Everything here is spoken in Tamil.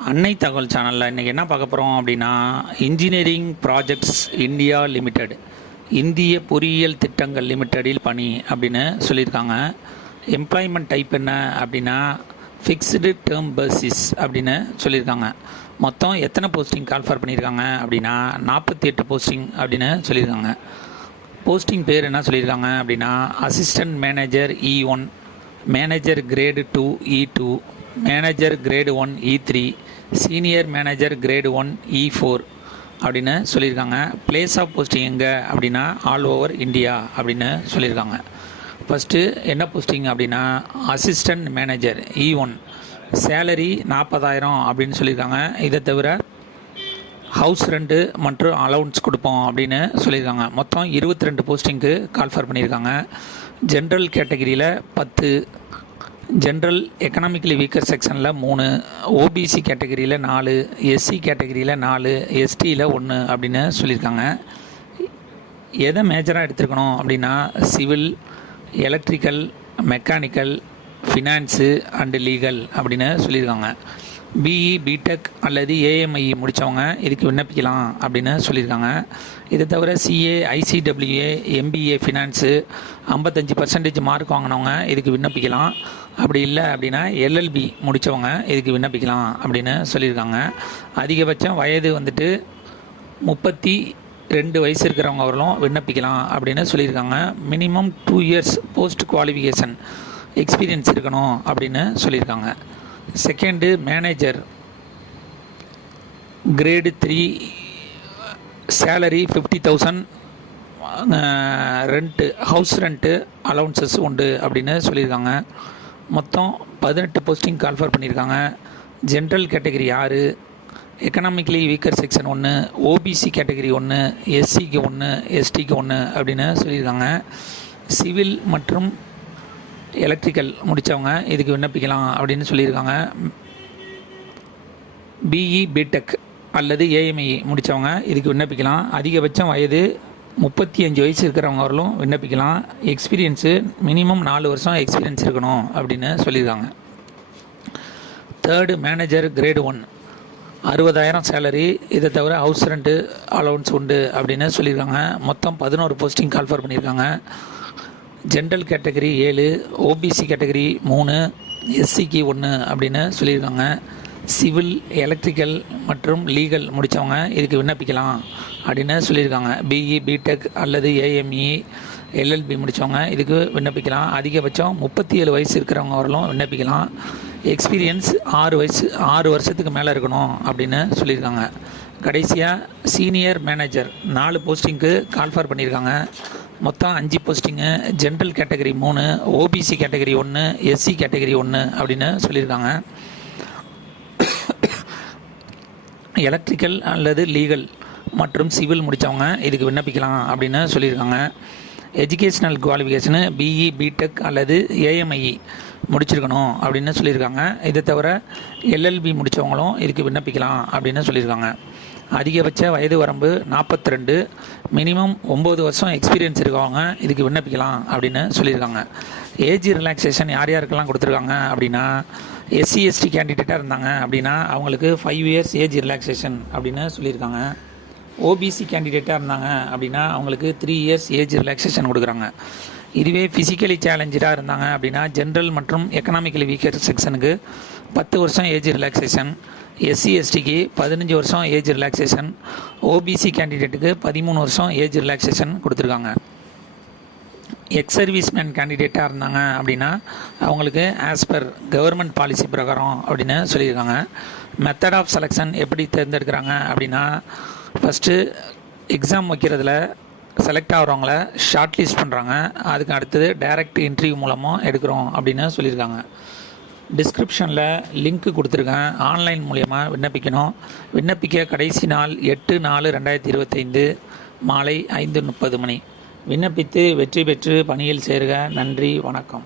அன்னை தகவல் சேனலில் இன்றைக்கி என்ன பார்க்க போகிறோம் அப்படின்னா இன்ஜினியரிங் ப்ராஜெக்ட்ஸ் இந்தியா லிமிடெட் இந்திய பொறியியல் திட்டங்கள் லிமிட்டெடில் பணி அப்படின்னு சொல்லியிருக்காங்க. எம்ப்ளாய்மெண்ட் டைப் என்ன அப்படின்னா ஃபிக்ஸ்டு டேர்ம் பேசிஸ் அப்படின்னு சொல்லியிருக்காங்க. மொத்தம் எத்தனை போஸ்டிங் கால்ஃபர் பண்ணியிருக்காங்க அப்படின்னா நாற்பத்தி எட்டு போஸ்டிங் அப்படின்னு சொல்லியிருக்காங்க. போஸ்டிங் பேர் என்ன சொல்லியிருக்காங்க அப்படின்னா assistant manager E one manager grade two E two manager grade one E three senior manager grade one E four அப்படின்னு சொல்லியிருக்காங்க. பிளேஸ் ஆஃப் போஸ்டிங் எங்கே அப்படின்னா ஆல் ஓவர் இந்தியா அப்படின்னு சொல்லியிருக்காங்க. ஃபஸ்ட்டு என்ன போஸ்டிங் அப்படின்னா assistant manager E one salary நாற்பதாயிரம் அப்படின்னு சொல்லியிருக்காங்க. இதை தவிர ஹவுஸ் ரெண்டு மற்றும் அலவுன்ஸ் கொடுப்போம் அப்படின்னு சொல்லியிருக்காங்க. மொத்தம் இருபத்தி ரெண்டு போஸ்டிங்க்கு கால்ஃபர் பண்ணியிருக்காங்க. ஜென்ரல் கேட்டகிரியில் பத்து ஜென்ரல் எக்கனாமிக்கலி வீக்கர் செக்ஷனில் மூணு ஓபிசி கேட்டகிரியில் நாலு எஸ்சி கேட்டகிரியில் நாலு எஸ்டியில் ஒன்று அப்படின்னு சொல்லியிருக்காங்க. எதை மேஜராக எடுத்துருக்கணும் அப்படின்னா civil electrical mechanical finance and legal அப்படின்னு சொல்லியிருக்காங்க. பிஇ பிடெக் அல்லது ஏஎம்ஐ முடித்தவங்க இதுக்கு விண்ணப்பிக்கலாம் அப்படின்னு சொல்லியிருக்காங்க. இதை தவிர சிஏ ஐசிடபிள்யூஏ எம்பிஏ ஃபினான்ஸு ஐம்பத்தஞ்சு பர்சன்டேஜ் மார்க் வாங்கினவங்க இதுக்கு விண்ணப்பிக்கலாம். அப்படி இல்லை அப்படின்னா எல்எல்பி முடித்தவங்க இதுக்கு விண்ணப்பிக்கலாம் அப்படின்னு சொல்லியிருக்காங்க. அதிகபட்சம் வயது வந்துட்டு முப்பத்தி ரெண்டு வயசு இருக்கிறவங்க அவர்களும் விண்ணப்பிக்கலாம் அப்படின்னு சொல்லியிருக்காங்க. Minimum two years post qualification experience இருக்கணும் அப்படின்னு சொல்லியிருக்காங்க. Second manager grade three salary fifty thousand rent house rent allowances உண்டு அப்படின்னு சொல்லியிருக்காங்க. மொத்தம் பதினெட்டு போஸ்டிங் கால்ஃபர் பண்ணியிருக்காங்க. ஜென்ரல் கேட்டகரி ஆறு எக்கனாமிக்கலி வீக்கர் செக்ஷன் ஒன்று ஓபிசி கேட்டகரி ஒன்று எஸ்சிக்கு ஒன்று எஸ்டிக்கு ஒன்று அப்படின்னு சொல்லியிருக்காங்க. சிவில் மற்றும் எலக்ட்ரிக்கல் முடித்தவங்க இதுக்கு விண்ணப்பிக்கலாம் அப்படின்னு சொல்லியிருக்காங்க. பிஇ பிடெக் அல்லது ஏஎம்ஐ முடித்தவங்க இதுக்கு விண்ணப்பிக்கலாம். அதிகபட்சம் வயது முப்பத்தி அஞ்சு வயசு இருக்கிறவங்க வரலும் விண்ணப்பிக்கலாம். எக்ஸ்பீரியன்ஸு மினிமம் நாலு வருஷம் எக்ஸ்பீரியன்ஸ் இருக்கணும் அப்படின்னு சொல்லியிருக்காங்க. தேர்டு மேனேஜர் கிரேடு ஒன் அறுபதாயிரம் சேலரி இதை தவிர ஹவுஸ் ரெண்ட்டு அலவுன்ஸ் உண்டு அப்படின்னு சொல்லியிருக்காங்க. மொத்தம் பதினோரு போஸ்டிங் கால்ஃபர் பண்ணியிருக்காங்க. ஜென்ரல் கேட்டகரி ஏழு ஓபிசி கேட்டகரி மூணு எஸ்சிக்கு ஒன்று அப்படின்னு சொல்லியிருக்காங்க. சிவில் எலக்ட்ரிக்கல் மற்றும் லீகல் முடித்தவங்க இதுக்கு விண்ணப்பிக்கலாம் அப்படின்னு சொல்லியிருக்காங்க. பிஇ பிடெக் அல்லது ஏஎம்இ எல்எல்பி முடித்தவங்க இதுக்கு விண்ணப்பிக்கலாம். அதிகபட்சம் முப்பத்தி ஏழு வயசு இருக்கிறவங்க வரலும் விண்ணப்பிக்கலாம். எக்ஸ்பீரியன்ஸ் ஆறு வயசு ஆறு வருஷத்துக்கு மேலே இருக்கணும் அப்படின்னு சொல்லியிருக்காங்க. கடைசியாக சீனியர் மேனேஜர் நாலு போஸ்டிங்க்கு கால்ஃபர் பண்ணியிருக்காங்க. மொத்தம் அஞ்சு போஸ்டிங்கு ஜென்ரல் கேட்டகரி மூணு ஓபிசி கேட்டகரி ஒன்று எஸ்சி கேட்டகரி ஒன்று அப்படின்னு சொல்லியிருக்காங்க. எலக்ட்ரிக்கல் அல்லது லீகல் மற்றும் சிவில் முடித்தவங்க இதுக்கு விண்ணப்பிக்கலாம் அப்படின்னு சொல்லியிருக்காங்க. எஜுகேஷ்னல் குவாலிஃபிகேஷனு பிஇ பிடெக் அல்லது ஏஎம்ஐஇ முடிச்சிருக்கணும் அப்படின்னு சொல்லியிருக்காங்க. இதை தவிர எல்எல்பி முடித்தவங்களும் இதுக்கு விண்ணப்பிக்கலாம் அப்படின்னு சொல்லியிருக்காங்க. அதிகபட்ச வயது வரம்பு நாற்பத்தி ரெண்டு மினிமம் ஒம்பது வருஷம் எக்ஸ்பீரியன்ஸ் இருக்கவங்க இதுக்கு விண்ணப்பிக்கலாம் அப்படின்னு சொல்லியிருக்காங்க. ஏஜ் ரிலாக்ஸேஷன் யார் யாருக்கெல்லாம் கொடுத்துருக்காங்க அப்படின்னா எஸ்சி எஸ்டி கேண்டிடேட்டாக இருந்தாங்க அப்படின்னா அவங்களுக்கு ஃபைவ் இயர்ஸ் ஏஜ் ரிலாக்ஸேஷன் அப்படின்னு சொல்லியிருக்காங்க. ஓபிசி கேண்டிடேட்டாக இருந்தாங்க அப்படின்னா அவங்களுக்கு த்ரீ இயர்ஸ் ஏஜ் ரிலாக்ஸேஷன் கொடுக்குறாங்க. இதுவே ஃபிசிக்கலி சேலஞ்சராக இருந்தாங்க அப்படின்னா ஜென்ரல் மற்றும் எக்கனாமிக்கலி வீக்கர் செக்ஷனுக்கு பத்து வருஷம் ஏஜ் ரிலாக்ஸேஷன் எஸ்சி எஸ்டிக்கு பதினஞ்சு வருஷம் ஏஜ் ரிலாக்ஸேஷன் ஓபிசி கேண்டிடேட்டுக்கு பதிமூணு வருஷம் ஏஜ் ரிலாக்ஸேஷன் கொடுத்துருக்காங்க. எக்ஸ் சர்வீஸ்மேன் கேண்டிடேட்டாக இருந்தாங்க அப்படின்னா அவங்களுக்கு ஆஸ் பர் கவர்மெண்ட் பாலிசி பிரகாரம் அப்படின்னு சொல்லியிருக்காங்க. மெத்தட் ஆஃப் செலெக்ஷன் எப்படி தேர்ந்தெடுக்கிறாங்க அப்படின்னா ஃபஸ்ட்டு எக்ஸாம் வைக்கிறதுல செலக்ட் ஆகிறவங்கள ஷார்ட் லிஸ்ட் பண்ணுறாங்க அதுக்கு அடுத்தது டைரக்ட் இன்டர்வியூ மூலமாக எடுக்கிறோம் அப்படின்னு சொல்லியிருக்காங்க. டிஸ்கிரிப்ஷனில் லிங்க்கு கொடுத்துருக்கேன். ஆன்லைன் மூலயமா விண்ணப்பிக்கணும். விண்ணப்பிக்க கடைசி நாள் எட்டு நாலு ரெண்டாயிரத்தி இருபத்தைந்து மாலை ஐந்து முப்பது மணி. விண்ணப்பித்து வெற்றி பெற்று பணியில் சேருக. நன்றி வணக்கம்.